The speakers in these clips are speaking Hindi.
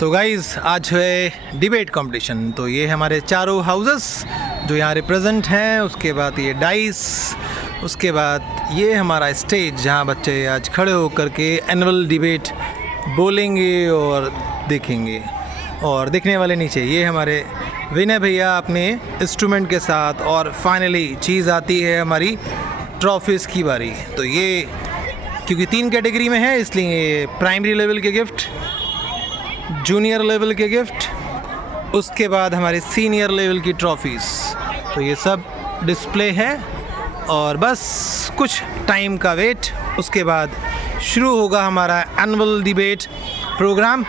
तो गाइज़ आज है डिबेट कंपटीशन। तो ये हमारे चारों हाउसेस जो यहाँ रिप्रेजेंट हैं, उसके बाद ये डाइस, उसके बाद ये हमारा स्टेज जहाँ बच्चे आज खड़े होकर के एनुअल डिबेट बोलेंगे और देखेंगे। और देखने वाले नीचे ये हमारे विनय भैया अपने इंस्ट्रूमेंट के साथ। और फाइनली चीज़ आती है हमारी ट्रॉफीज़ की बारी। तो ये क्योंकि 3 कैटेगरी में है, इसलिए प्राइमरी लेवल के गिफ्ट, जूनियर लेवल के गिफ्ट, उसके बाद हमारे सीनियर लेवल की ट्रॉफीज़। तो ये सब डिस्प्ले है और बस कुछ टाइम का वेट, उसके बाद शुरू होगा हमारा एनुअल डिबेट प्रोग्राम।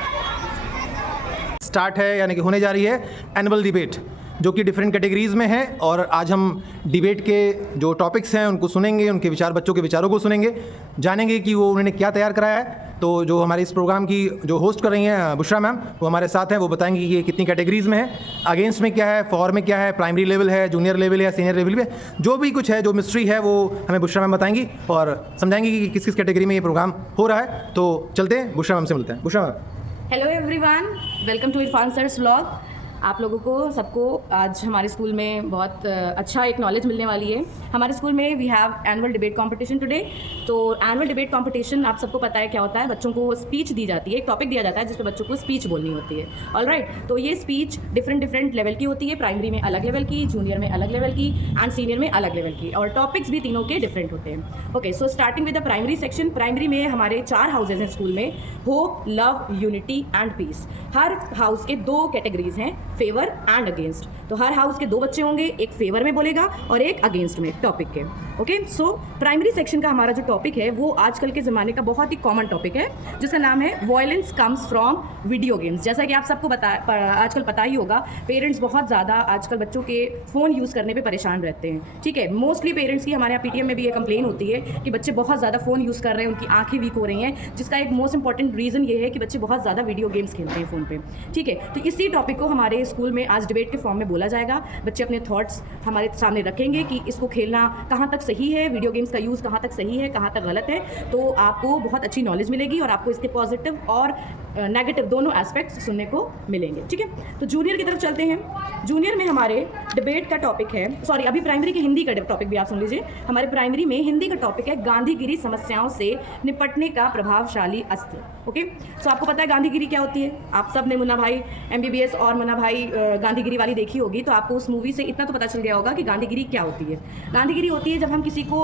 स्टार्ट है, यानी कि होने जा रही है एनुअल डिबेट जो कि डिफरेंट कैटेगरीज़ में है। और आज हम डिबेट के जो टॉपिक्स हैं उनको सुनेंगे, उनके विचार, बच्चों के विचारों को सुनेंगे, जानेंगे कि वो उन्होंने क्या तैयार कराया है। तो जो हमारे इस प्रोग्राम की जो होस्ट कर रही हैं बुशरा मैम, वो हमारे साथ हैं, वो बताएंगे कि ये कितनी कैटेगरीज़ में है, अगेंस्ट में क्या है, फॉर में क्या है, प्राइमरी लेवल है, जूनियर लेवल है या सीनियर लेवल में, जो भी कुछ है, जो मिस्ट्री है, वो हमें बुशरा मैम बताएंगी और समझाएंगे कि किस किस कैटेगरी में ये प्रोग्राम हो रहा है। तो चलते हैं, बुशरा मैम से मिलते हैं। Bushra ma'am. Hello everyone, welcome to Irfan sir's vlog. आप लोगों को सबको आज हमारे स्कूल में बहुत अच्छा एक नॉलेज मिलने वाली है। हमारे स्कूल में we have annual debate competition today. तो एनुअल डिबेट कंपटीशन आप सबको पता है क्या होता है। बच्चों को स्पीच दी जाती है, एक टॉपिक दिया जाता है जिस पर बच्चों को स्पीच बोलनी होती है। ऑलराइट, तो ये स्पीच डिफरेंट लेवल की होती है। प्राइमरी में अलग लेवल की, जूनियर में अलग लेवल की एंड सीनियर में अलग लेवल की, और टॉपिक्स भी तीनों के डिफरेंट होते हैं। Okay, so starting with the primary section. Primary में हमारे 4 हाउसेज हैं स्कूल में, hope, love, unity and peace. हर हाउस के 2 कैटेगरीज हैं, फेवर एंड अगेंस्ट। तो हर हाउस के 2 बच्चे होंगे, एक फेवर में बोलेगा और एक अगेंस्ट में टॉपिक के। ओके, सो प्राइमरी सेक्शन का हमारा जो टॉपिक है वो आजकल के ज़माने का बहुत ही कॉमन टॉपिक है, जिसका नाम है violence comes from video games. जैसा कि आप सबको आजकल पता ही होगा, पेरेंट्स बहुत ज़्यादा आजकल बच्चों के फ़ोन यूज़ करने पे परेशान रहते हैं। ठीक है, मोस्टली पेरेंट्स की हमारे यहाँ पीटीएम में भी ये कंप्लेन होती है कि बच्चे बहुत ज़्यादा फ़ोन यूज़ कर रहे हैं, उनकी आँखें वीक हो रही हैं, जिसका एक मोस्ट इंपॉर्टेंट रीज़न ये है कि बच्चे बहुत ज़्यादा वीडियो गेम्स खेलते हैं फ़ोन पर। ठीक है, तो इसी टॉपिक को हमारे स्कूल में आज डिबेट के फॉर्म में बोला जाएगा। बच्चे अपने थॉट्स हमारे सामने रखेंगे कि इसको खेलना कहाँ तक सही है, वीडियो गेम्स का यूज़ कहाँ तक सही है, कहाँ तक गलत है। तो आपको बहुत अच्छी नॉलेज मिलेगी और आपको इसके पॉजिटिव और नेगेटिव दोनों एस्पेक्ट्स सुनने को मिलेंगे। ठीक है, तो जूनियर की तरफ चलते हैं। जूनियर में हमारे डिबेट का टॉपिक है, सॉरी अभी प्राइमरी की हिंदी का टॉपिक भी आप सुन लीजिए। हमारे प्राइमरी में हिंदी का टॉपिक है गांधीगिरी समस्याओं से निपटने का प्रभावशाली अस्त्र। ओके, सो आपको पता है गांधीगिरी क्या होती है। आप सब ने मुन्ना भाई MBBS और मुन्ना भाई गांधीगिरी वाली देखी होगी, तो आपको उस मूवी से इतना तो पता चल गया होगा कि गांधीगिरी क्या होती है। गांधीगिरी होती है जब हम किसी को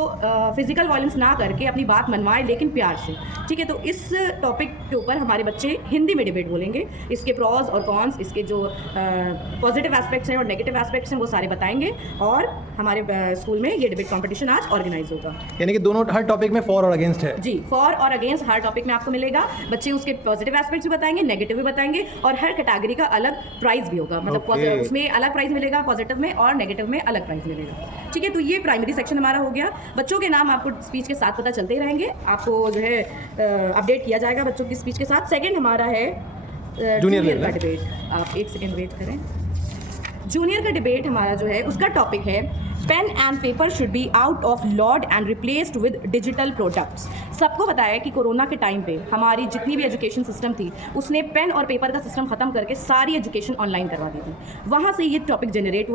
फिजिकल वायलेंस ना करके अपनी बात मनवाएं, लेकिन प्यार से। ठीक है, तो इस टॉपिक के ऊपर हमारे बच्चे हिंदी में डिबेट बोलेंगे। इसके प्रॉज और कॉन्स, इसके जो पॉजिटिव एस्पेक्ट्स हैं और नेगेटिव एस्पेक्ट्स हैं, वो सारे बताएंगे। और हमारे स्कूल में ये डिबेट कंपटीशन आज ऑर्गेनाइज होगा। यानी कि दोनों हर टॉपिक में फॉर और अगेंस्ट है। जी, फॉर और अगेंस्ट हर टॉपिक में आपको मिलेगा। बच्चे उसके पॉजिटिव एस्पेक्ट्स भी बताएंगे, नेगेटिव भी बताएंगे, और हर कैटेगरी का अलग प्राइज भी होगा। मतलब उसमें अलग प्राइज मिलेगा पॉजिटिव में, और नेगेटिव में अलग प्राइज मिलेगा। ठीक है, तो ये प्राइमरी सेक्शन हमारा हो गया। बच्चों के नाम आपको स्पीच के साथ पता चलते ही रहेंगे, आपको जो है अपडेट किया जाएगा बच्चों की स्पीच के साथ। सेकंड हमारा है जूनियर का डिबेट। आप एक सेकंड वेट करें। जूनियर का डिबेट हमारा जो है उसका टॉपिक है pen and paper should be out of lord and replaced with digital products. सबको पता है कि कोरोना के टाइम पे हमारी जितनी भी एजुकेशन सिस्टम थी, उसने पेन और पेपर का सिस्टम ख़त्म करके सारी एजुकेशन ऑनलाइन करवा दी थी। वहाँ से ये टॉपिक जनरेट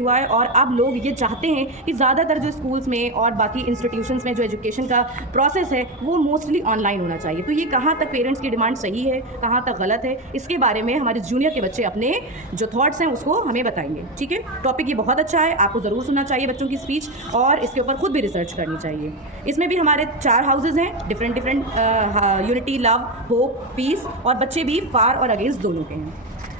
हुआ है और अब लोग ये चाहते हैं कि ज़्यादातर जो स्कूल्स में और बाकी इंस्टीट्यूशंस में जो एजुकेशन का प्रोसेस है वो मोस्टली ऑनलाइन होना चाहिए। तो ये कहाँ तक पेरेंट्स की डिमांड सही है, कहाँ तक गलत है, इसके बारे में हमारे जूनियर के बच्चे अपने जो थॉट्स हैं उसको हमें बताएंगे। ठीक है, टॉपिक ये बहुत अच्छा है, आपको ज़रूर सुनना चाहिए बच्चों की स्पीच, और इसके ऊपर खुद भी रिसर्च करनी चाहिए। इसमें भी हमारे 4 हाउसेज हैं, different unity, love, hope, peace, और बच्चे भी फार और अगेंस्ट दोनों के हैं।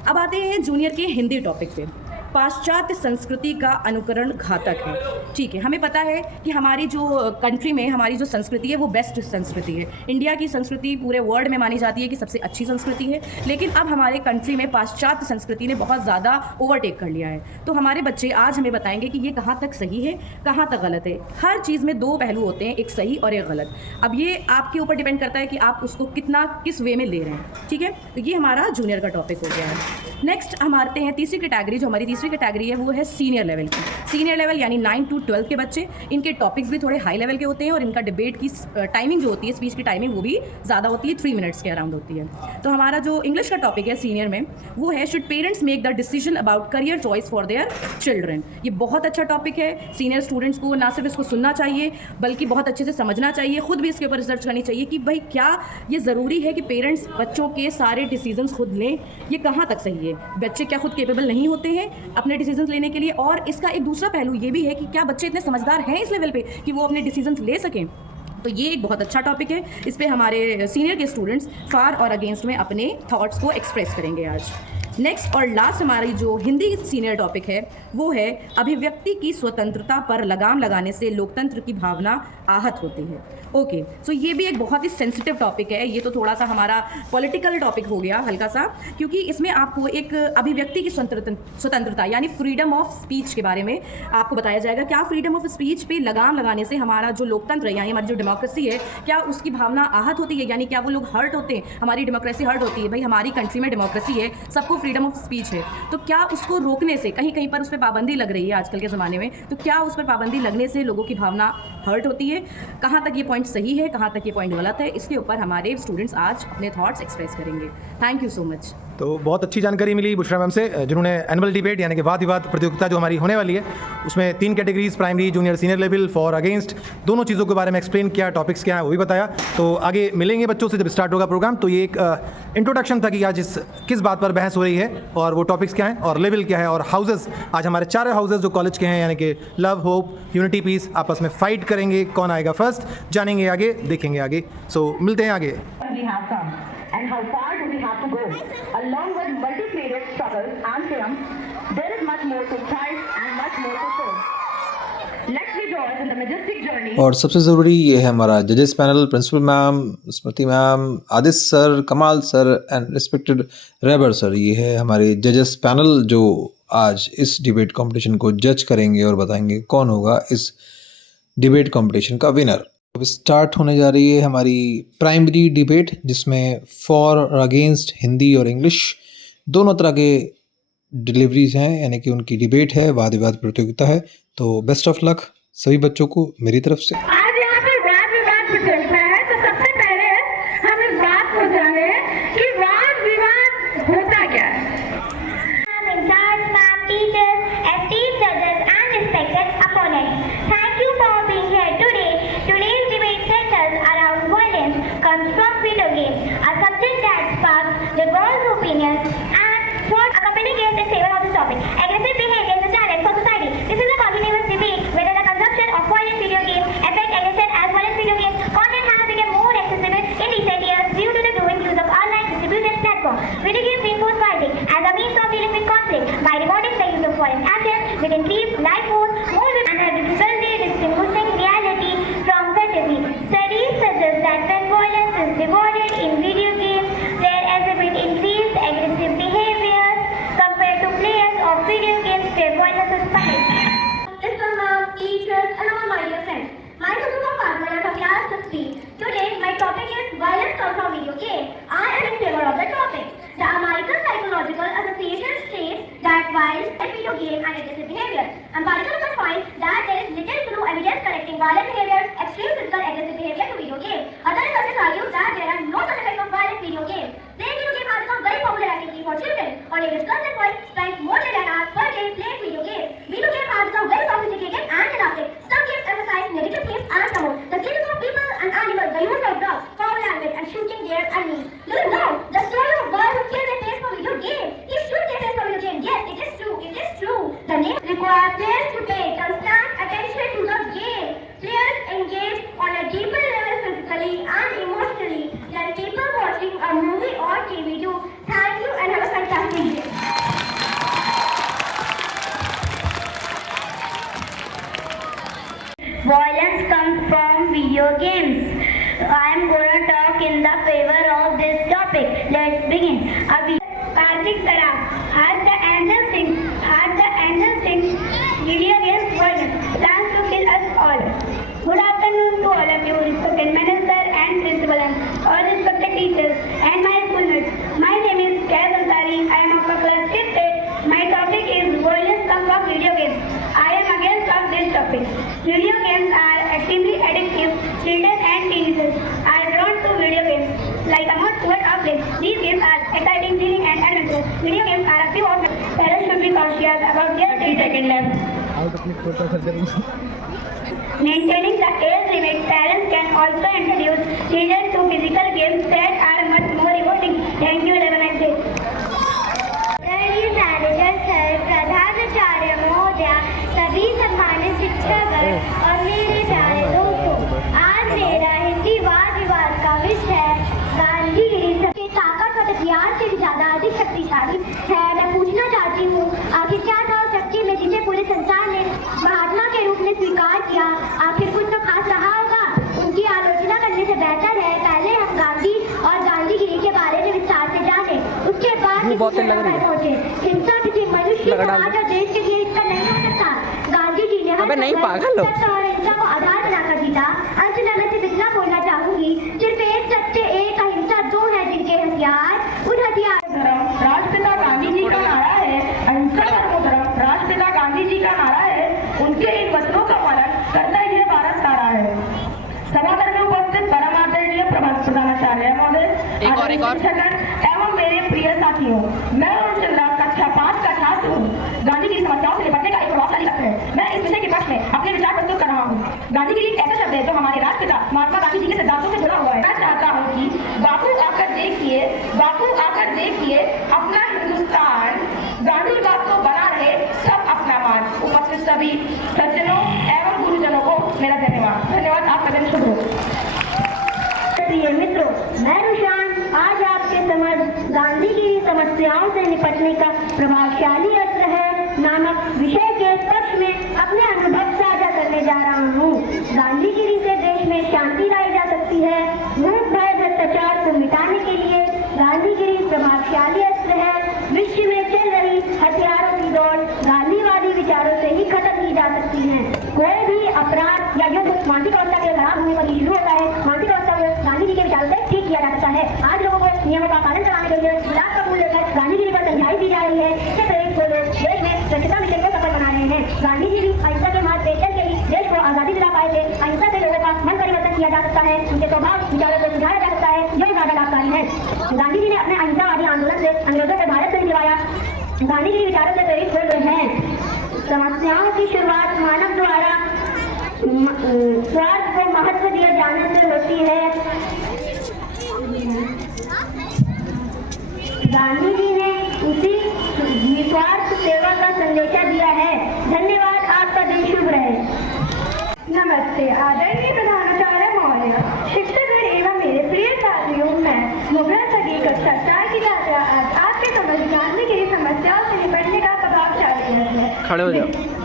अब आते हैं जूनियर के हिंदी टॉपिक पे। पाश्चात्य संस्कृति का अनुकरण घातक है। ठीक है, हमें पता है कि हमारी जो कंट्री में हमारी जो संस्कृति है वो बेस्ट संस्कृति है। इंडिया की संस्कृति पूरे वर्ल्ड में मानी जाती है कि सबसे अच्छी संस्कृति है, लेकिन अब हमारे कंट्री में पाश्चात्य संस्कृति ने बहुत ज़्यादा ओवरटेक कर लिया है। तो हमारे बच्चे आज हमें बताएंगे कि ये कहाँ तक सही है, कहाँ तक गलत है। हर चीज़ में 2 पहलू होते हैं, एक सही और एक गलत। अब ये आपके ऊपर डिपेंड करता है कि आप उसको किस वे में ले रहे हैं। ठीक है, तो ये हमारा जूनियर का टॉपिक हो गया है। नेक्स्ट हम आते हैं तीसरी कैटेगरी, जो हमारी तीसरी दूसरी कैटेगरी है वो है सीनियर लेवल की। सीनियर लेवल यानी 9 to 12 के बच्चे, इनके टॉपिक्स भी थोड़े हाई लेवल के होते हैं और इनका डिबेट की टाइमिंग जो होती है, स्पीच की टाइमिंग वो भी ज़्यादा होती है, 3 मिनट्स के अराउंड होती है। तो हमारा जो इंग्लिश का टॉपिक है सीनियर में वो है should parents make the decision about career choice for their children. ये बहुत अच्छा टॉपिक है। सीनियर स्टूडेंट्स को ना सिर्फ इसको सुनना चाहिए बल्कि बहुत अच्छे से समझना चाहिए, खुद भी इसके ऊपर रिसर्च करनी चाहिए कि भाई क्या ये ज़रूरी है कि पेरेंट्स बच्चों के सारे डिसीजंस खुद लें, ये कहाँ तक सही है। बच्चे क्या खुद केपेबल नहीं होते हैं अपने डिसीजंस लेने के लिए? और इसका एक दूसरा पहलू ये भी है कि क्या बच्चे इतने समझदार हैं इस लेवल पे कि वो अपने डिसीजंस ले सकें? तो ये एक बहुत अच्छा टॉपिक है। इस पे हमारे सीनियर के स्टूडेंट्स फॉर और अगेंस्ट में अपने थॉट्स को एक्सप्रेस करेंगे आज। नेक्स्ट और लास्ट हमारी जो हिंदी सीनियर टॉपिक है वो है अभिव्यक्ति की स्वतंत्रता पर लगाम लगाने से लोकतंत्र की भावना आहत होती है। ओके, सो ये भी एक बहुत ही सेंसिटिव टॉपिक है। ये तो थोड़ा सा हमारा पॉलिटिकल टॉपिक हो गया हल्का सा, क्योंकि इसमें आपको एक अभिव्यक्ति की स्वतंत्रता यानी फ्रीडम ऑफ स्पीच के बारे में आपको बताया जाएगा। क्या फ्रीडम ऑफ स्पीच पे लगाम लगाने से हमारा जो लोकतंत्र है यानी हमारी जो डेमोक्रेसी है, क्या उसकी भावना आहत होती है? यानी क्या वो लोग हर्ट होते हैं, हमारी डेमोक्रेसी हर्ट होती है? भाई हमारी कंट्री में डेमोक्रेसी है, सबको फ्रीडम ऑफ स्पीच है, तो क्या उसको रोकने से कहीं कहीं पर उस पर पाबंदी लग रही है आजकल के ज़माने में, तो क्या उस पर पाबंदी लगने से लोगों की भावना हर्ट होती है? कहाँ तक ये पॉइंट सही है, कहाँ तक ये पॉइंट गलत है, इसके ऊपर हमारे स्टूडेंट्स आज अपने थॉट्स एक्सप्रेस करेंगे। Thank you so much. तो बहुत अच्छी जानकारी मिली बुशरा मैम से, जिन्होंने एनुअल डिबेट यानी कि वाद विवाद प्रतियोगिता जो हमारी होने वाली है उसमें 3 categories primary, junior, senior level, for against, दोनों चीज़ों के बारे में एक्सप्लेन किया, टॉपिक्स क्या है वो भी बताया। तो आगे मिलेंगे बच्चों से जब स्टार्ट होगा प्रोग्राम। तो ये एक इंट्रोडक्शन था कि आज किस बात पर बहस हो रही है और वो टॉपिक्स क्या हैं और लेवल क्या है और हाउसेस। आज हमारे 4 हाउसेस जो कॉलेज के हैं यानी कि लव, होप, यूनिटी, पीस आपस में फाइट करेंगे, कौन आएगा फर्स्ट जानेंगे आगे, देखेंगे आगे। सो मिलते हैं आगे। And how far do we have to go? Along with multi-period struggles and triumphs, there is much more to fight and much more to show. Let's rejoice in the majestic journey. और सबसे ज़रूरी ये है हमारा जजेस पैनल, प्रिंसिपल मैम, स्मृति मैम, आदित्य सर, कमाल sir and respected rebar sir. ये है हमारे जजेस पैनल जो आज इस डिबेट कंपटीशन को जज करेंगे और बताएंगे कौन होगा इस डिबेट कंपटीशन का विनर। अब स्टार्ट होने जा रही है हमारी प्राइमरी डिबेट, जिसमें फॉर और अगेंस्ट हिंदी और इंग्लिश दोनों तरह के डिलीवरीज हैं, यानी कि उनकी डिबेट है, वाद विवाद प्रतियोगिता है। तो बेस्ट ऑफ लक सभी बच्चों को मेरी तरफ से। आज यहाँ पे वाद विवाद प्रतियोगिता है, तो सबसे पहले हम इस बात को जाने कि वाद विवाद होता क्या है। Esteemed judges and respected opponents, thank you for being here today. Today's debate centers around violence comes from video games, a subject that sparks diverse opinions and what accompanying guests in favor of this topic. Aggressive behavior is a challenge for society. This is a continuous debate whether the consumption of violent video games affect aggression as violent video games. Content has become more accessible in recent years due to the growing use of online distribution platforms. Video games reinforce fighting as a means of dealing with conflict by rewarding the use of violent actions with increased life force, more and have difficulty distinguishing reality from fantasy. Studies suggest that when violence is rewarded in video games, there exhibit increased aggressive behaviors compared to players of video games where violence is punished. Teachers and all my dear friends, myself is a farmer of class 16. Today my topic is violence comes from video games. I am in favor of the topic. The American Psychological Association states that violence is video game and aggressive behavior. Empirical research finds that there is little to no evidence connecting violent behavior, extreme physical aggressive behavior to video games. Other researchers argue that there are no such effects of violent video games. Playing video game has become very popular activity for children. On a discussion point, spend more than an hour per day playing video games. Video game has become very sophisticated and interactive. Some games emphasize negative themes and promote the killing of people and animals, the use of drugs, foul language, and shooting their enemies. Do you know the story of boy who killed their face for video game? He shoot their face for video game. Yes, it is true. It is true. The name requires players to pay constant attention to the game. Players engage on a deeper level physically and emotionally than people watching a movie or TV do. Thank you and have a fantastic day. Violence comes from video games. I am going to talk in the favor of this topic. Let's begin. Karthik Saraf. At the Angel Sings, video games violence plans to kill us all. Good afternoon to all of you, respected minister and principal and all respected teachers and my schoolmates. My name is Kaz Ansari. I am of class 5th. My topic is violence Maintaining the age limit, parents can also introduce children to physical games that are much more rewarding. Thank you. Have a nice day. Ladies and gentlemen, प्रधानाचार्य महोदय, सभी सम्मानित शिक्षकगण और मेरे प्यारे दोस्तों, आज मेरा हिंदी वाद विवाद का विषय है गांधीगिरी सबके ताकत और हथियार से भी ज्यादा अधिक शक्तिशाली है। मैं पूछना चाहती हूँ, आखिर क्या था उस शक्ति में जिसे पूरे संसार ने महात्मा के रूप में स्वीकार किया? आखिर कुछ तो खास रहा होगा। उनकी आलोचना करने से बेहतर है पहले हम गांधी और गांधीगिरी के बारे में विस्तार से जाने, उसके बाद पहुंचे। हिंसा किसी मनुष्य, समाज और देश के लिए इसका नहीं हो सकता। गांधी जी ने हर सत्य और हिंसा को आधार बनाकर जीता। अंत में मैं सिर्फ इतना बोलना चाहूंगी, सिर्फ एक सत्य, एक अहिंसा, दो है जिनके हथियार, उन हथियार। राष्ट्रपिता गांधी जी का नारा है अहिंसा परमो धर्म। राष्ट्रपिता गांधी जी का नारा है, उनके इन वचनों का पालन करता ही यह भारत तारा है। सभागृह में उपस्थित परम आदरणीय प्रधानाचार्य महोदय, एवं मेरे प्रिय साथियों, मैं चंद्रा कक्षा 5 का छात्र हूँ। गांधीगिरी समस्याओं से निपटने का एक प्रभावशाली लक्ष्य है। मैं इस विषय के पक्ष में अपने विचार प्रस्तुत कर रहा हूँ। गांधीगिरी एक ऐसा शब्द है जो हमारे राष्ट्रपिता महात्मा गांधी जी के सिद्धांतों से जुड़ा हुआ है। मैं चाहता हूँ कि बापू आकर देखिए अपना हिंदुस्तान, गांधी बात को बना रहे सब अपना मान। उपस्थित सभी सज्जनों एवं गुरुजनों को मेरा धन्यवाद। आपका दिन शुभ हो। प्रिय मित्रों, मैं रुशान आज आपके समझ गांधीगिरी समस्याओं से निपटने का प्रभावशाली अस्त्र है नामक विषय के पक्ष में अपने अनुभव साझा करने जा रहा हूँ। गांधीगिरी से देश में शांति लाई जा सकती है। भूख भय भ्रष्टाचार को मिटाने के लिए गांधीगिरी प्रभावशाली अस्त्र है। विश्व में चल रही हथियारों की दौड़ गांधीवादी विचारों से ही खत्म की जा सकती है। कोई भी अपराध या युद्ध मानसिक अवस्था के खराब होने पर ही शुरू होता है। मानसिक अवस्था को गांधी जी के विचारों से ठीक किया जा सकता है। आज लोगों को नियमों का पालन कराने के लिए गुलाब का फूल लेकर गांधीगिरी पर समझाई दी जा रही है। इससे प्रेरित हो लोग देश में स्वच्छता मिशन को सफल बना रहे हैं। गांधी जी भी अहिंसा के मार्ग पे चल के ही देश को आजादी दिला पाए थे। अहिंसा से लोगों का मन परिवर्तन किया जा सकता है, उनके स्वभाव विचारों को सुधारा जा सकता है। यह ज्यादा लाभकारी है। गांधी जी ने अपने अहिंसावादी आंदोलन से अंग्रेजों को भारत से निकलवाया। गांधीगिरी विचारों से प्रेरित हो गए हैं। समस्याओं की शुरुआत मानव द्वारा स्वार्थ को महत्व दिए जाने से होती है। गांधी जी ने उसी निस्वार्थ सेवा का संदेशा दिया है। धन्यवाद। आपका दिन शुभ रहे। नमस्ते आदरणीय प्रधानाचार्य महोदय, शिक्षकगण एवं मेरे प्रिय साथियों, मैं मुगल सगी कक्षा 4 की छात्रा आज आपके समझ गांधीगिरी समस्याओं से निपटने का प्रभावशाली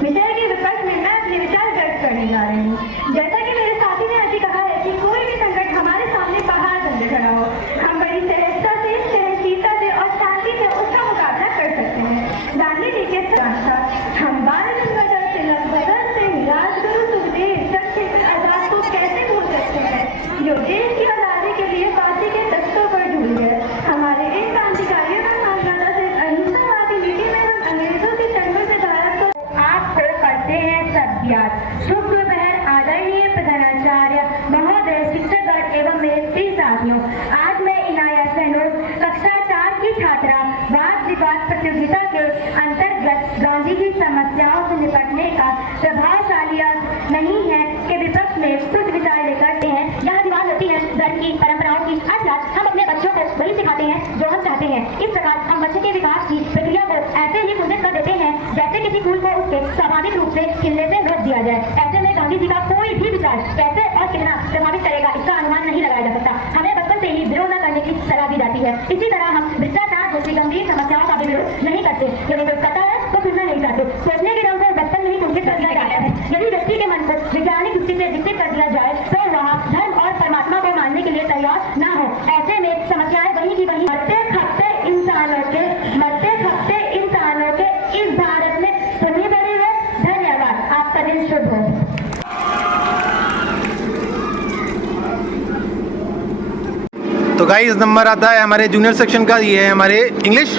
विषय के विपक्ष में मैं अपने विचार व्यक्त करने जा रही हूँ। जैसा कि मेरे साथी ने आज कहा है कि कोई भी संकट हमारे सामने पहाड़ बन खड़ा हो, हम बड़ी सहजता से, सहनशीलता से और शांति से उसका मुकाबला कर सकते हैं। गांधी जी के साथ हम बाल गंगाधर तिलक, भगत सिंह, राजगुरु, सुखदेव, चंद्रशेखर आजाद को कैसे भूल सकते हैं, जो देश की आजादी के लिए फांसी के तख्तों पर झूल गए। हमारे इन क्रांतिकारियों का मानना सिर्फ अहिंसावादी नीति में हम अंग्रेजों की टंगों से भारत को आपको करते हैं सब याद। शुभ दोपहर आदरणीय प्रधानाचार्य महोदय, शिक्षकगण एवं मेरे प्रिय साथियों, आज मैं इनायत सहनोज कक्षा 4 की छात्रा वाद विवाद प्रतियोगिता के अंतर्गत गांधी की समस्याओं से निपटने का प्रभावशाली नहीं है के विपक्ष में कुछ विचार लेकर हैं। यह दीवार होती है धर्म की, परंपराओं की। आज हम अपने बच्चों को वही सिखाते हैं जो हम चाहते हैं। इस प्रकार हम बच्चे के विकास की प्रक्रिया को ऐसे ही कुंठित कर देते हैं जैसे किसी फूल को उसके स्वाभाविक रूप से खिलने से रोक दिया जाए। ऐसे में गांधी जी का कोई भी विचार कैसे और कितना प्रभावित करेगा इसका अनुमान नहीं लगाया जा सकता। हमें बचपन से ही विरोध न करने की सलाह दी जाती है। इसी तरह हम भ्रष्टाचार जैसी गंभीर समस्याओं का भी विरोध नहीं करते। यदि विरोध करता है तो सुनना नहीं चाहते। सोचने के ढंग से बचपन में ही कुंठित कर दिया जाता है। यदि व्यक्ति के मन को वैज्ञानिक दृष्टि से विकसित कर दिया जाए तो वह धर्म और परमात्मा को मानने के लिए तैयार न हो। ऐसे में समस्याएं वही की वही मरते खपते इंसानों के इस भारत में सुनी बड़ी है। धन्यवाद। आपका दिन शुभ हो। तो गाइस नंबर आता है हमारे जूनियर सेक्शन का। ये है हमारे इंग्लिश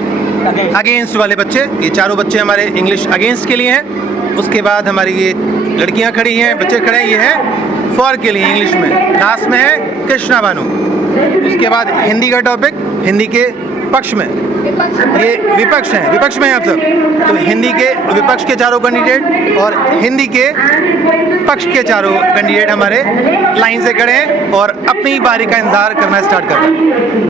अगेंस्ट वाले बच्चे। ये चारों बच्चे हमारे इंग्लिश अगेंस्ट के लिए हैं। उसके बाद हमारी ये लड़कियां खड़ी हैं, बच्चे खड़े हैं, ये है फॉर के लिए इंग्लिश में। लास्ट में है कृष्णा बानू। उसके बाद हिंदी का टॉपिक, हिंदी के पक्ष में, ये विपक्ष हैं, विपक्ष में हैं आप सब। तो हिंदी के विपक्ष के चारों कैंडिडेट और हिंदी के पक्ष के चारों कैंडिडेट हमारे लाइन से खड़े हैं और अपनी बारी का इंतजार करना स्टार्ट कर रहे हैं।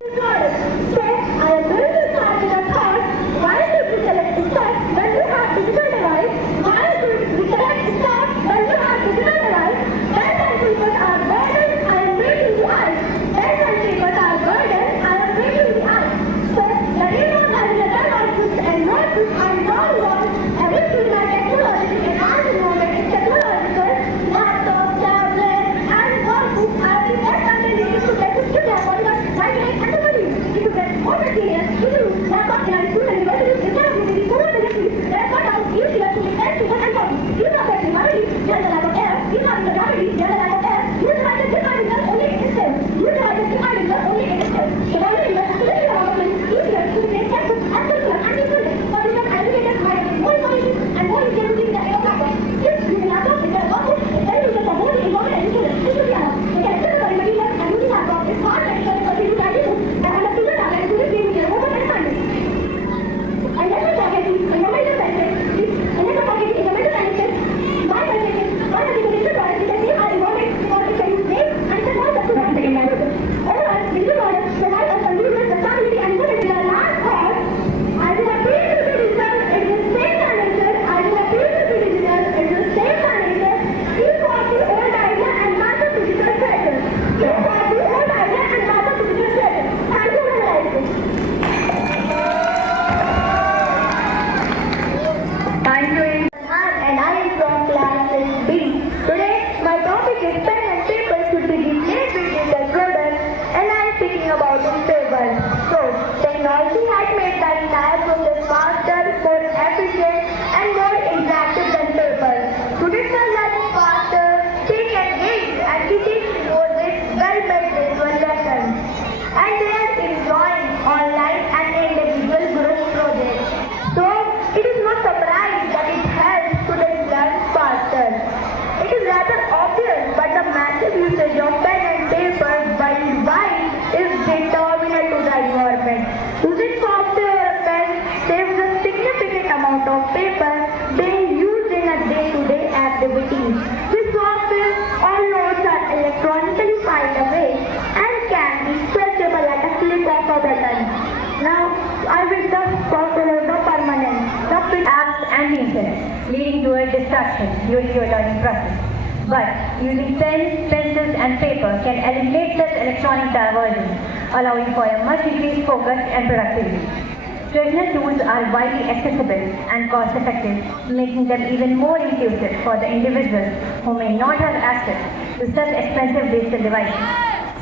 This software, all notes are electronically filed away and can be searchable at a click of a button. Now, I will just talk about the permanent, the apps and the internet, leading to a distraction during your learning process. But using pens, pencils and paper can eliminate such electronic diversion, allowing for a much increased focus and productivity. Traditional tools are widely accessible and cost-effective, making them even more inclusive for the individuals who may not have access to such expensive digital devices.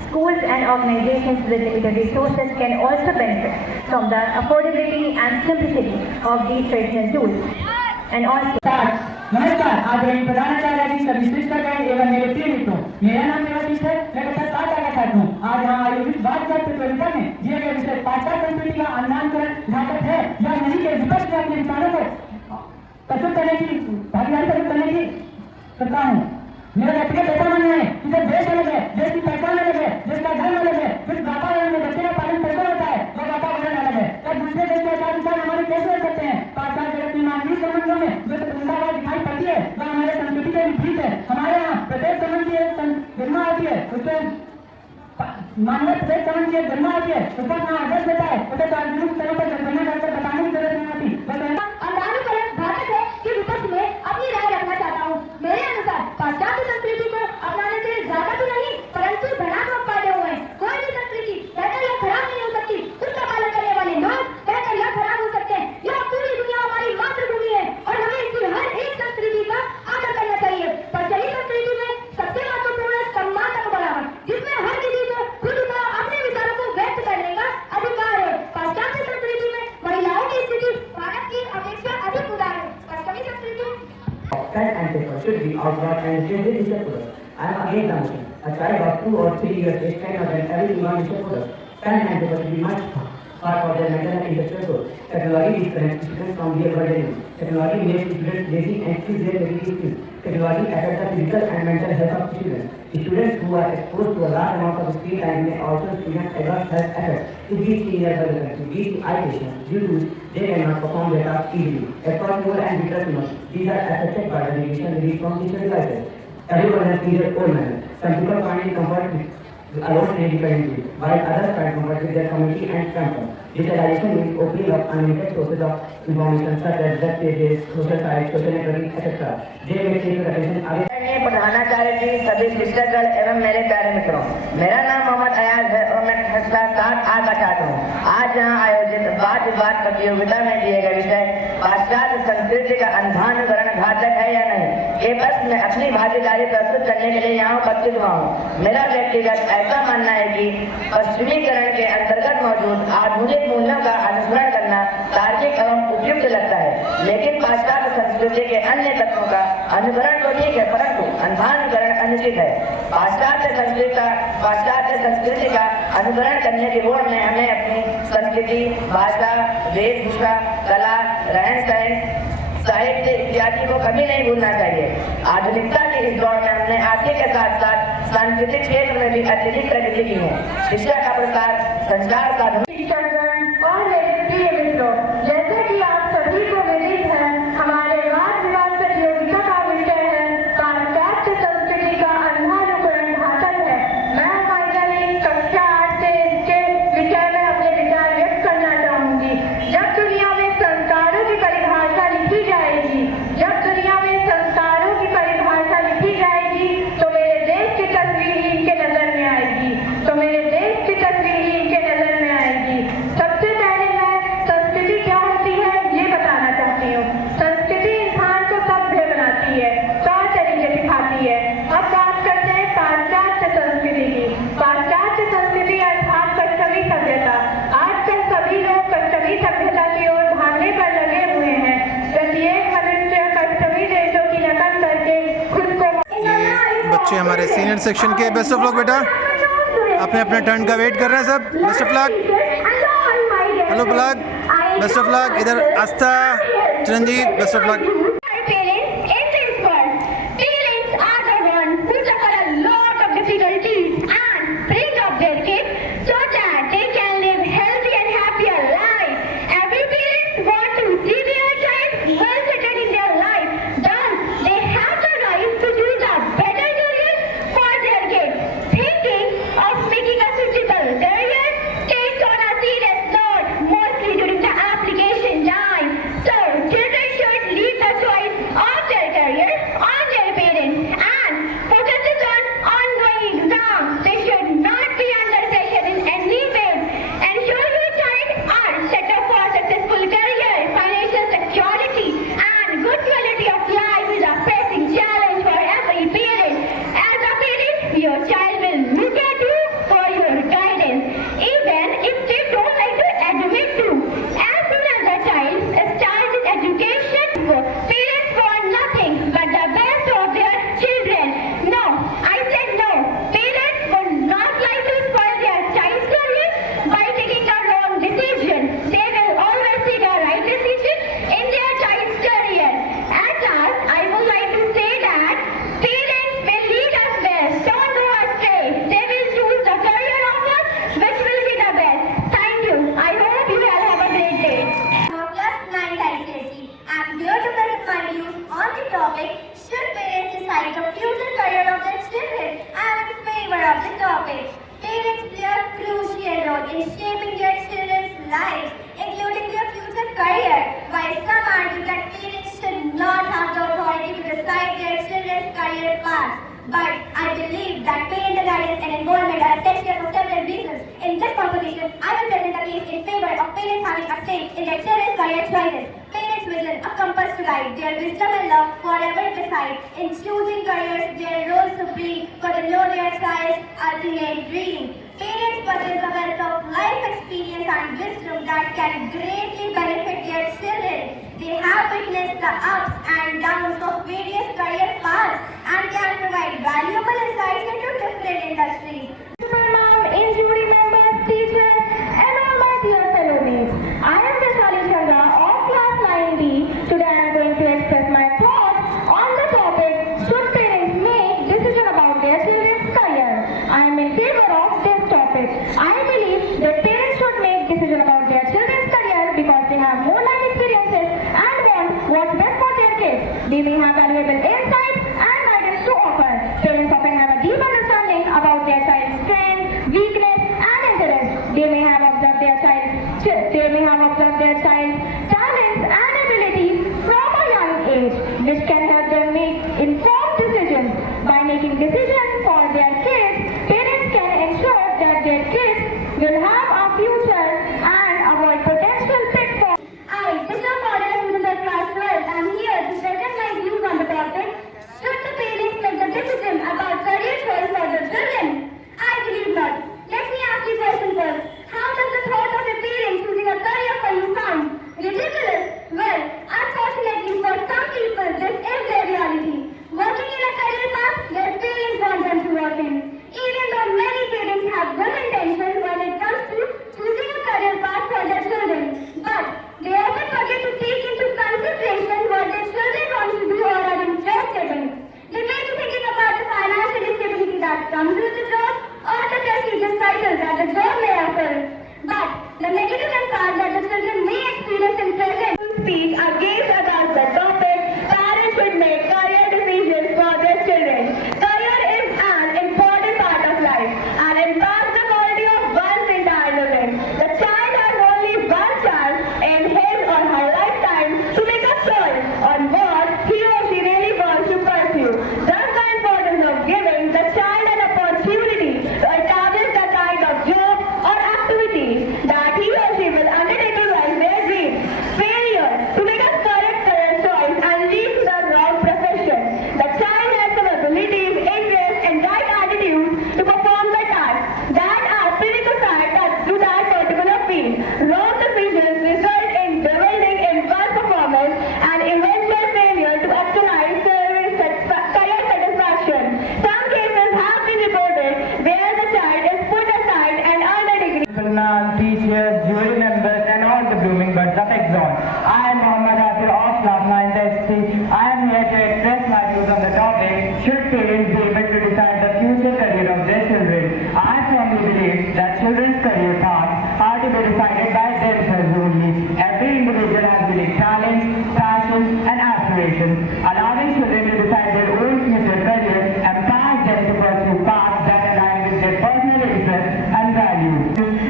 Schools and organizations with limited resources can also benefit from the affordability and simplicity of these traditional tools. And also, नमस्कार, आदरणीय प्रधानाचार्य जी, सभी शिक्षक एवं मेरे प्रिय मित्रों, मेरा नाम देवाशीष है। मैं कक्षा 7 का छात्र हूँ। आज यहाँ आयोजित बातचीत प्रतियोगिता में दिए गए विषय पाश्चात्य संस्कृति का अनुनामकरण घातक है या नहीं के विपक्ष में अपने विचारों को प्रस्तुत करने की भागीदारी प्रस्तुत करने की करता हूँ। मेरा व्यक्तिगत ऐसा मानना है कि जब देश अलग है, देश की पहचान अलग है, देश का धर्म अलग है, फिर वातावरण में बच्चे का पालन कैसे होता है, वह वातावरण अलग है। तब दूसरे देश के आचार विचार हमारे कैसे हो सकते हैं? पाश्चात्य जगत में मानवीय संबंधों में जो तटस्थता दिखाई पड़ती है वह हमारे संस्कृति के विपरीत है। हमारे यहाँ प्रत्येक संबंध की जन्म आती है, उसके मानव प्रत्येक संबंध की जन्म आती है, उसका अपना आदर्श होता है, उसे सार्वजनिक स्तरों पर जनगणना करके बताने की जरूरत नहीं होती। अनुनामकरण घातक है कि विपक्ष में अपनी राय रखना चाहता हूँ। मेरे अनुसार पाश्चात्य संस्कृति को अपनाने से ज्यादा तो नहीं परंतु धनात्मक फायदे हुए हैं। कोई भी संस्कृति कहकर यह खराब नहीं हो सकती, उसका पालन करने वाले लोग कहकर यह खराब हो सकते हैं। यह पूरी दुनिया हमारी मातृभूमि है और हमें इसकी हर एक संस्कृति का आदर करना चाहिए। पश्चिमी संस्कृति में सबसे महत्वपूर्ण है सम्मान का बढ़ावा, जिसमें हर किसी को खुद का अपने विचारों को व्यक्त करने का अधिकार है। पाश्चात्य संस्कृति में महिलाओं की स्थिति भारत की अपेक्षा अधिक उदार है। पश्चिमी संस्कृति Pen and paper should be outlawed and changed in the product. I am against the motion. A child of 2 or 3 years is cannot and every human is a product. Pen and paper should be much or for their mental and intellectual growth. Technology disconnects students from real world learning. Technology makes students lazy and kills their creativity skills. Technology affects the physical and mental health of students. Students who are exposed to a large amount of screen time may also experience adverse health effects. If these senior developments lead to eye patients due to they cannot perform their tasks easily. Across newer and weaker tumors, these are affected by the radiation released from digital devices. Everyone has seen their own manner. Some people find comfort alone and independently, while others find comfort with their community and friends. Digitalization means opening up unlimited sources of information such as web pages, social sites, social networking, etc. They may take your attention away. प्रधानाचार्य जी, सभी शिक्षकगण एवं मेरे प्यारे मित्रों, मेरा नाम मोहम्मद अयाज है और मैं कक्षा 7 आ का छात्र हूँ। आज यहाँ आयोजित वाद विवाद प्रतियोगिता में दिए गए विषय पाश्चात्य संस्कृति का अंधानुकरण घातक है या नहीं के बस मैं अपनी भागीदारी प्रस्तुत करने के लिए यहाँ उपस्थित हुआ हूँ। मेरा व्यक्तिगत ऐसा मानना है कि पश्चिमीकरण के अंतर्गत मौजूद आधुनिक मूल्यों का अनुसरण करना तार्किक एवं उपयुक्त लगता है, लेकिन पाश्चात्य संस्कृति के अन्य तत्वों का अनुकरण तो ठीक है, परंतु अंधानुकरण अनुचित है। पाश्चात्य संस्कृति का अनुकरण करने की होड़ में हमें अपनी संस्कृति, भाषा, वेशभूषा, कला, रहन सहन, साहित्य इत्यादि को कभी नहीं भूलना चाहिए। आधुनिकता के इस दौर में हमने आर्थिक के साथ साथ सांस्कृतिक क्षेत्र में भी अत्यधिक प्रगति की है। शिक्षा का प्रसार संस्कार साधन और मेरे प्रिय मित्रों, जैसे कि आप सभी को विदित है, हमारे वाद विवाद प्रतियोगिता का विषय है पाश्चात्य संस्कृति का अंधानुकरण घातक है। मैं फाइनली कक्षा 8 से इसके विषय में अपने विचार व्यक्त करना चाहूंगी। जब दुनिया में संस्कारों की परिभाषा लिखी जाएगी, तो मेरे देश की तस्वीर ही इनके नजर में आएगी, सबसे पहले मैं संस्कृति क्या होती है ये बताना चाहती हूँ। संस्कृति इंसान को सभ्य बनाती है, तौर तरीके सिखाती है। अब बात करते हैं पाश्चात्य संस्कृति की। पाश्चात्य संस्कृति अर्थात पश्चिमी सभ्यता। आजकल सभी लोग पश्चिमी सभ्यता की ओर भागने पर लगे हुए हैं। प्रत्येक मनुष्य पश्चिमी देशों की नकल करके खुद को। बच्चे हमारे सीनियर सेक्शन के बेस्ट ऑफ लक बेटा, अपने अपने टर्न का वेट कर रहे हैं सब। Best of luck, hello plug, best of luck. इधर Aastha, Chiranjeet, best of luck. But I believe that parental guidance and involvement are essential for several reasons. In this competition, I will present a case in favor of parents having a stake in their children's career choices. Parents vision, a compass to guide, their wisdom and love forever decide. In choosing careers, their role supreme, for they know their child's ultimate dream. Parents possess a wealth of life experience and wisdom that can greatly benefit their children. They have witnessed the ups and downs of various career paths and can provide valuable insights into different industries. Ma'am, in jury members, teachers, and all my dear fellows. kids will have a future and avoid potential pitfalls. I, Disha Paudar, student of class 12, am here to present my views on the topic, should the parents make the decision about career choice for their children? I believe not. Let me ask you a question first. How does the thought of a parent choosing a career for you sound? Ridiculous? Well, unfortunately for some people, this is their reality. Working in a career path their parents want them to work in. Even though many parents have good intentions when it comes to choosing a career path for their children, but they often forget to take into consideration what their children want to do or are interested in. They may be thinking about the financial stability that comes with the job or the prestigious titles that the job may offer. But the negative impact that the children may experience in present speech against about the topic, parents should make career decisions for their children. Career is an important part of life and impacts the quality of one's entire living. The child has only one chance in his or her lifetime to make a choice on what he or she really wants to pursue. Thus the importance of giving the child an opportunity to establish the kind of job or activities that he or she will undertake to realize their dreams. Failure to make a correct career choice and lead to the wrong profession. The child has some abilities, interests and right attitudes to perform the tasks that are prerequisites to that particular field. Wrong decisions result in dwelling in bad performance and eventual failure to actualize career satisfaction. Some cases have been reported where the child is put aside and earned a degree. Teachers, jury members and all the blooming birds of Exxon. I am Mohammad Asir of Class 9th SC. I am here to express my views on the topic, should parents be able to decide the future career of their children? I firmly believe that children's career paths are to be decided by themselves only. Every individual has unique talents, passions and aspirations. Allowing children to decide their own future career empowers them to pursue paths that align with their personal interests and values,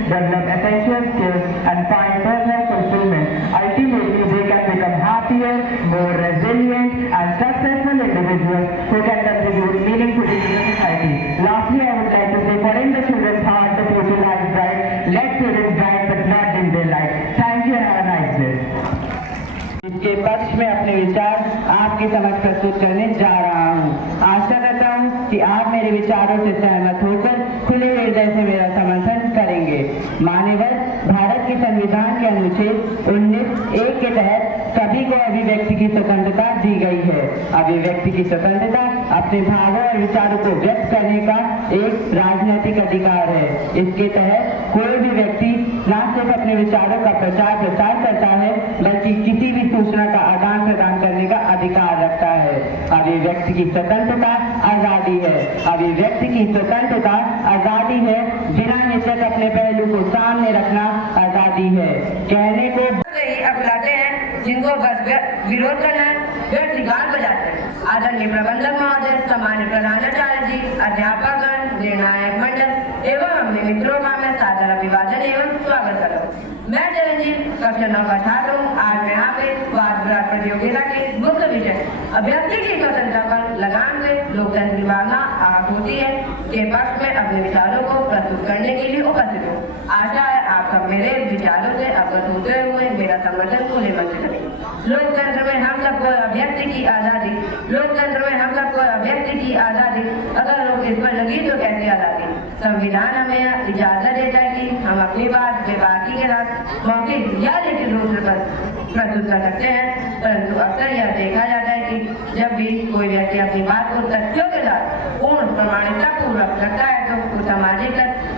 develop essential skills and find personal fulfillment. Ultimately, they can become happier, more resilient and successful individuals who can contribute meaningfully to the society. Lastly, I would like to say, for in the children's heart, the future lies bright. Let children bright but not dim their light. Thank you and have a nice day. इसके पक्ष में अपने विचार आपके समक्ष प्रस्तुत करने जा रहा हूँ। आशा करता हूँ कि आप मेरे विचारों से सहमत होकर खुले हृदय से मेरा समर्थन करेंगे। माननीय भारत के संविधान के अनुच्छेद 19(1) के तहत सभी को अभिव्यक्ति की स्वतंत्रता दी गई है। अभिव्यक्ति की स्वतंत्रता अपने भावों और विचारों को व्यक्त करने का एक राजनीतिक अधिकार है। इसके तहत कोई भी व्यक्ति न सिर्फ अपने विचारों का प्रचार प्रसार करता है बल्कि किसी भी सूचना का आदान प्रदान करने का अधिकार रखता है। अभिव्यक्ति की स्वतंत्रता आजादी है। अभिव्यक्ति की स्वतंत्रता आजादी है। बिना हिचक अपने पहलू को सामने रखना आजादी है। कहने को अपनाते हैं, जिनको बस विरोध करना है व्यक्ति गान बजाते हैं। आदरणीय प्रबंधक महोदय, सम्मान्य प्रधानाचार्य जी, अध्यापकगण, निर्णायक मंडल एवं अपने मित्रों का मैं सादर अभिवादन एवं स्वागत करता हूँ। मैं चिरंजीव कक्षा 9 का छात्र हूँ। आज मैं यहाँ पे वाद विवाद प्रतियोगिता के मुख्य विषय अभिव्यक्ति की स्वतंत्रता पर लगाम से लोकतंत्र की भावना आग होती है के पक्ष में अपने विचारों को प्रस्तुत करने के लिए उपस्थित हूँ। आशा है आप सब मेरे विचारों से अवगत होते हुए मेरा समर्थन खुले मन से करेंगे। लोकतंत्र में हम सबको अभिव्यक्ति की आज़ादी, लोकतंत्र में हम सबको अभिव्यक्ति की आज़ादी, अगर लोग इस पर लगी तो कैसी आज़ादी? संविधान हमें इजाज़त देता है कि हम अपनी बात बेबाकी के साथ मौखिक या लिखित रूप से प्रस्तुत कर सकते हैं, परंतु अक्सर यह देखा जाता है कि जब भी कोई व्यक्ति अपनी बात को तथ्यों के साथ पूर्ण प्रमाणिकता पूर्वक रखता है तो कुछ सामाजिक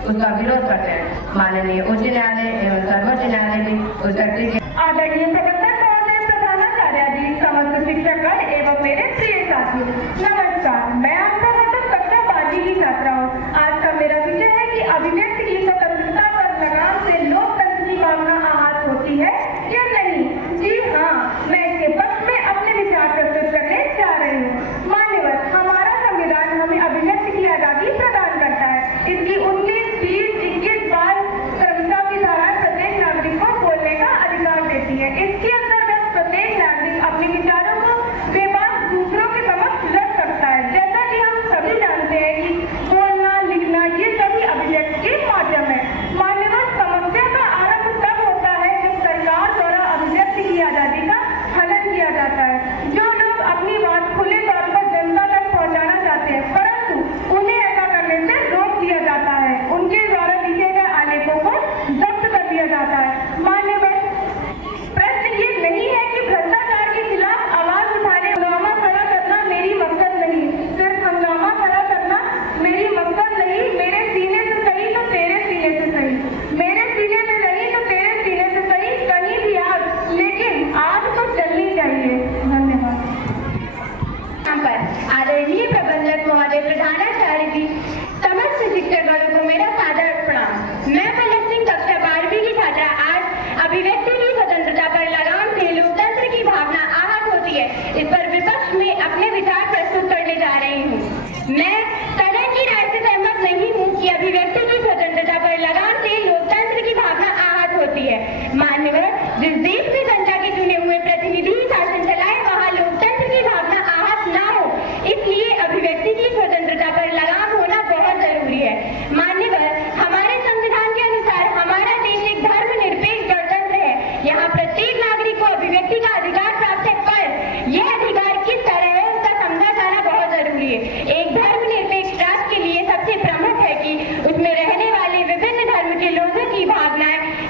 उसका विरोध करते हैं। माननीय उच्च न्यायालय एवं सर्वोच्च न्यायालय भी उस व्यक्ति के आदरणीय प्रबंधक महोदय, प्रधानाचार्य जी, समस्त शिक्षकगण एवं मेरे प्रिय साथी, नमस्कार। मैं आपका मतलब कक्षा 12वीं की छात्रा हूँ। आज का मेरा विषय है कि अभिव्यक्ति की स्वतंत्रता पर लगाम से लोकतंत्र की भावना आहत होती है या नहीं। जी हाँ, मैं इसके पक्ष में अपने विचार प्रस्तुत करने जा रही हूँ। मान्यवर, हमारा संविधान हमें अभिव्यक्ति की आजादी प्रदान करता है। इसकी 19, 20, 21 बार क्रमशः की धाराएं प्रत्येक नागरिक को बोलने का अधिकार देती है। इसके अंतर्गत प्रत्येक नागरिक अपने विचारों को बेबाक दूसरों के समक्ष रख सकता है। जैसा कि हम सभी जानते हैं कि बोलना, लिखना ये सभी अभिव्यक्ति के माध्यम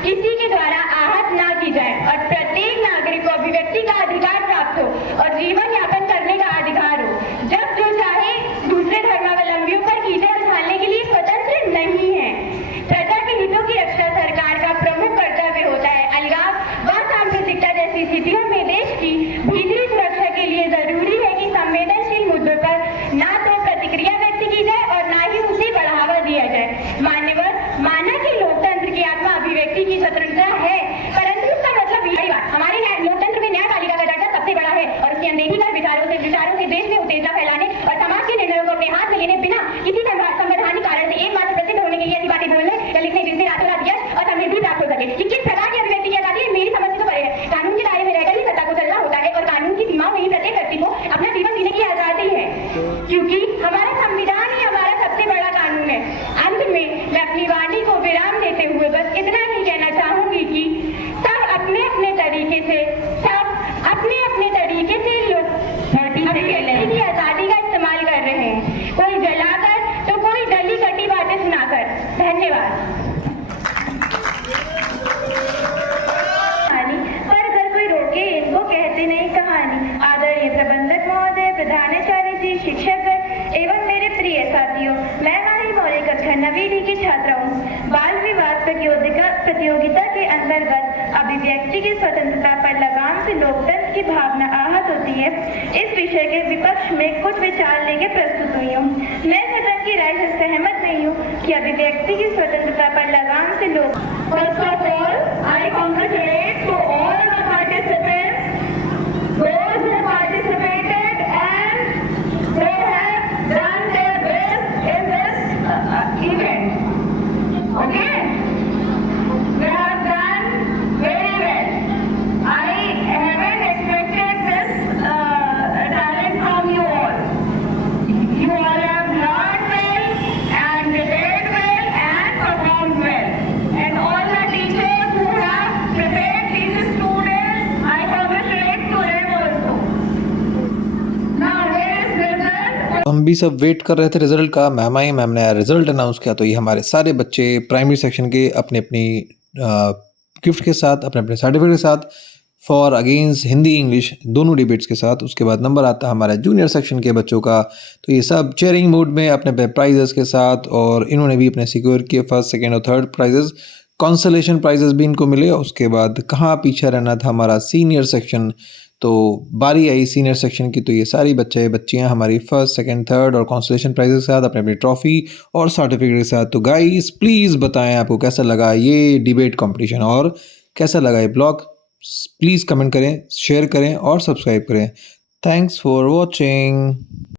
किसी के द्वारा आहत ना की जाए और प्रत्येक नागरिक को अभिव्यक्ति का अधिकार प्राप्त हो और जीवन यापन करने का अधिकार हो। जब जो चाहे दूसरे धर्मावलंबियों पर कीचड़ उछालने के लिए स्वतंत्र नहीं है। प्रजा के हितों की रक्षा सरकार का प्रमुख कर्तव्य होता है। अलगाव व सांप्रदायिकता जैसी स्थितियों में देश की भीतरी सुरक्षा के लिए जरूरी है कि संवेदनशील मुद्दों पर ना तो प्रतिक्रिया व्यक्त की जाए और ना ही उसे बढ़ावा दिया जाए। मान्यवर माना कि लोकतंत्र की आत्मा अभिव्यक्ति की स्वतंत्रता है, परंतु इसका मतलब यही बात हमारे लोकतंत्र में न्यायपालिका का दर्जा सबसे बड़ा है और उसकी अनदेखी कर विचारों से देश में उत्तेजना फैलाने और समाज के निर्णयों को अपने हाथ में लेने बिना किसी संवैधानिक कारण से एकमात्र प्रसिद्ध होने के लिए ऐसी बातें बोलने या लिखने जिससे रातों रात यश और समृद्धि प्राप्त हो सके। कि किस प्रकार की अभिव्यक्ति की आजादी है मेरी समझ से तो परे है। कानून के दायरे में रहकर ही सत्ता को चलना होता है और कानून की सीमाओं में ही प्रत्येक व्यक्ति को अपना जीवन जीने की आजादी है, क्योंकि हमारा संविधान ही हमारा सबसे बड़ा कानून है। अंत में मैं अपनी वाणी को विराम देते हुए बस इतना ही कहना चाहूंगी कि सब अपने अपने तरीके से अभिव्यक्ति की आजादी का इस्तेमाल कर रहे हैं, कोई जलाकर तो कोई गली कटी बातें सुनाकर। धन्यवाद। पर अगर कोई रोके इनको कहते नहीं कहानी। आदरणीय प्रबंधक महोदय, प्रधानाचार्य जी, शिक्षकगण एवं मेरे प्रिय साथियों, मैं माही मौर्य कक्षा 9वीं डी की छात्रा हूँ। बाल विवाद प्रतियोगिता के अंतर्गत अभिव्यक्ति की स्वतंत्रता पर लगाम से लोकतंत्र की भावना आहत होती है, इस विषय के विपक्ष में कुछ विचार लेके प्रस्तुत हुई हूँ। मैं सदन की राय से सहमत नहीं हूँ कि अभिव्यक्ति की स्वतंत्रता पर लगाम से लोग First of all, I congratulate to all the participants, those who participated and they have done their best in this event. Okay? They have done very well. I haven't expected this talent from you all. You all have learned well and debated well and performed well. And all the teachers who have prepared these students, I congratulate to them also. Now here is result. हम भी सब वेट कर रहे थे रिजल्ट का। मैम आई, मैम ने रिजल्ट अनाउंस किया तो ये हमारे सारे बच्चे प्राइमरी सेक्शन के अपनी अपनी गिफ्ट के साथ, अपने अपने सर्टिफिकेट के साथ, फॉर अगेंस्ट हिंदी इंग्लिश दोनों डिबेट्स के साथ। उसके बाद नंबर आता है हमारे जूनियर सेक्शन के बच्चों का, तो ये सब चेयरिंग मोड में अपने अपने प्राइजेस के साथ, और इन्होंने भी अपने सिक्योर किए फर्स्ट, सेकेंड और थर्ड प्राइजेस। कॉन्सलेशन प्राइजेस भी इनको मिले। उसके बाद कहाँ पीछे रहना था हमारा सीनियर सेक्शन, तो बारी आई सीनियर सेक्शन की। तो ये सारी बच्चियाँ हमारी फर्स्ट, सेकंड, थर्ड और कॉन्सलेशन प्राइजेस के साथ अपनी अपनी ट्रॉफी और सर्टिफिकेट के साथ। तो गाइस प्लीज़ बताएं आपको कैसा लगा ये डिबेट कंपटीशन और कैसा लगा ये ब्लॉग। प्लीज़ कमेंट करें, शेयर करें और सब्सक्राइब करें। Thanks for watching.